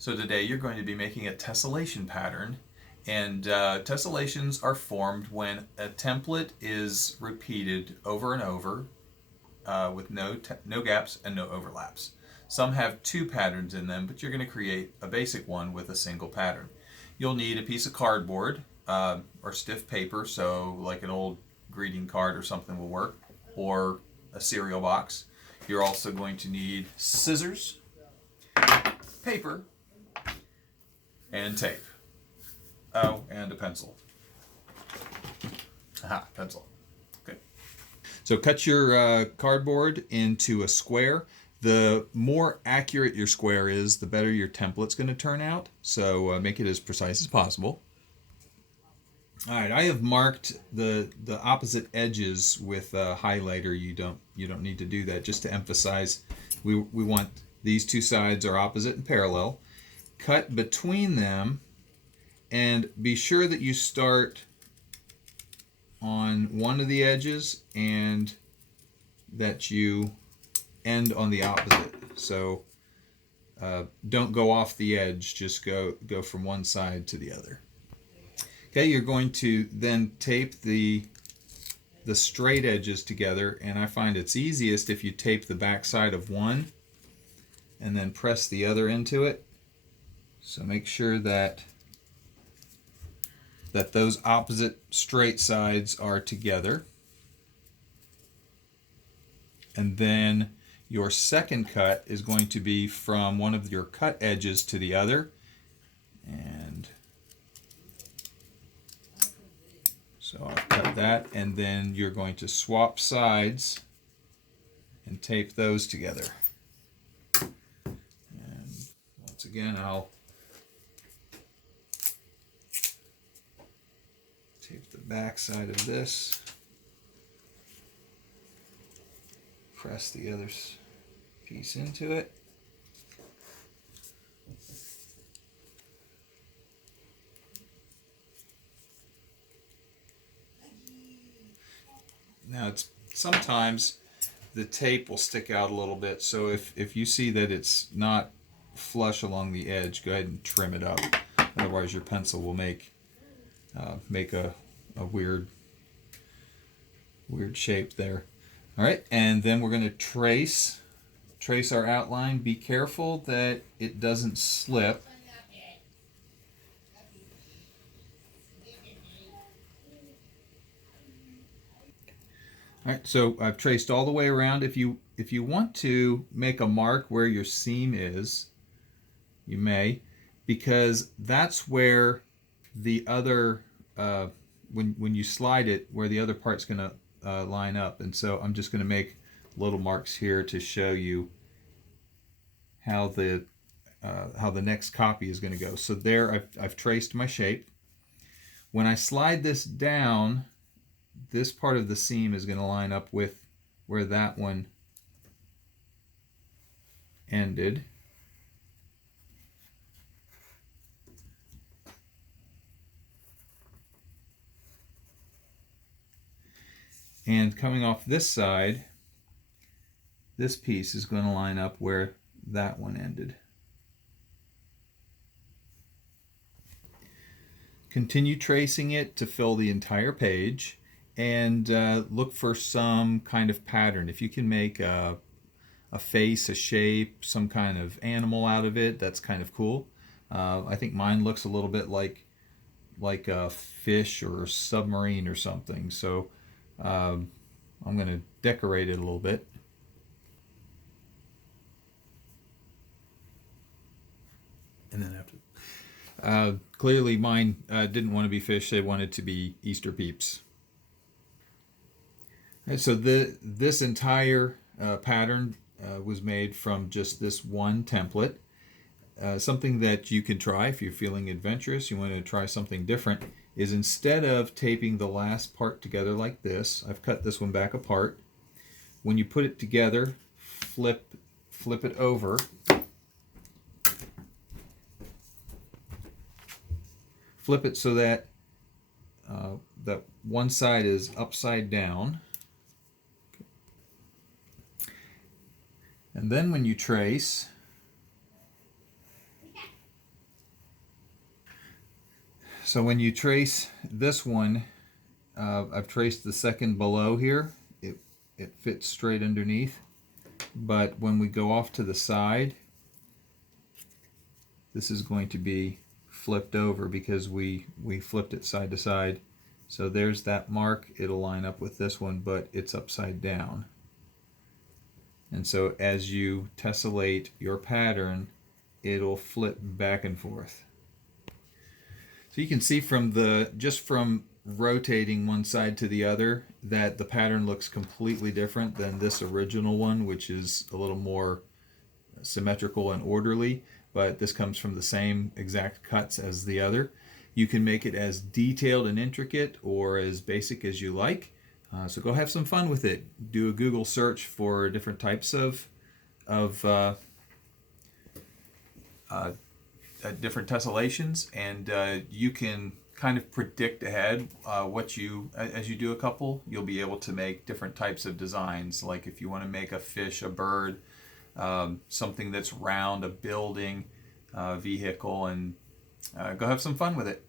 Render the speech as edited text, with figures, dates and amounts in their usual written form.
So today you're going to be making a tessellation pattern, and tessellations are formed when a template is repeated over and over with no gaps and no overlaps. Some have two patterns in them, but you're going to create a basic one with a single pattern. You'll need a piece of cardboard or stiff paper, so like an old greeting card or something will work, or a cereal box. You're also going to need scissors, paper, and tape. Oh, and a pencil. Aha, pencil. Okay. So cut your cardboard into a square. The more accurate your square is, the better your template's going to turn out. So make it as precise as possible. All right, I have marked the opposite edges with a highlighter. You don't need to do that. Just to emphasize, we want these two sides are opposite and parallel. Cut between them, and be sure that you start on one of the edges and that you end on the opposite. So don't go off the edge, just go from one side to the other. Okay, you're going to then tape the straight edges together, and I find it's easiest if you tape the back side of one and then press the other into it. So make sure that those opposite straight sides are together. And then your second cut is going to be from one of your cut edges to the other. And so I've cut that, and then you're going to swap sides and tape those together. And once again, I'll tape the back side of this, press the other piece into it. Now it's sometimes the tape will stick out a little bit, so if you see that it's not flush along the edge, go ahead and trim it up. Otherwise your pencil will make a weird shape there. All right, and then we're going to trace our outline. Be careful that it doesn't slip. All right, so I've traced all the way around. If you want to make a mark where your seam is, you may, because that's where the other when you slide it, where the other part's going to line up. And so I'm just going to make little marks here to show you how the next copy is going to go. So there I've traced my shape. When I slide this down, this part of the seam is going to line up with where that one ended. And coming off this side, this piece is going to line up where that one ended. Continue tracing it to fill the entire page, and look for some kind of pattern. If you can make a face, a shape, some kind of animal out of it, that's kind of cool. I think mine looks a little bit like a fish or a submarine or something. So I'm going to decorate it a little bit. And then after, clearly mine didn't want to be fish; they wanted to be Easter peeps. And so this entire pattern was made from just this one template. Something that you can try if you're feeling adventurous, you want to try something different, is instead of taping the last part together like this, I've cut this one back apart. When you put it together, flip it over. Flip it so that that one side is upside down. And then when you trace, So when you trace this one, I've traced the second below here. It fits straight underneath. But when we go off to the side, this is going to be flipped over because we flipped it side to side. So there's that mark. It'll line up with this one, but it's upside down. And so as you tessellate your pattern, it'll flip back and forth. So you can see from just from rotating one side to the other that the pattern looks completely different than this original one, which is a little more symmetrical and orderly, but this comes from the same exact cuts as the other. You can make it as detailed and intricate or as basic as you like. So go have some fun with it. Do a Google search for different types of different tessellations, and you can kind of predict ahead what as you do a couple, you'll be able to make different types of designs. Like if you want to make a fish, a bird, something that's round, a building, vehicle, and go have some fun with it.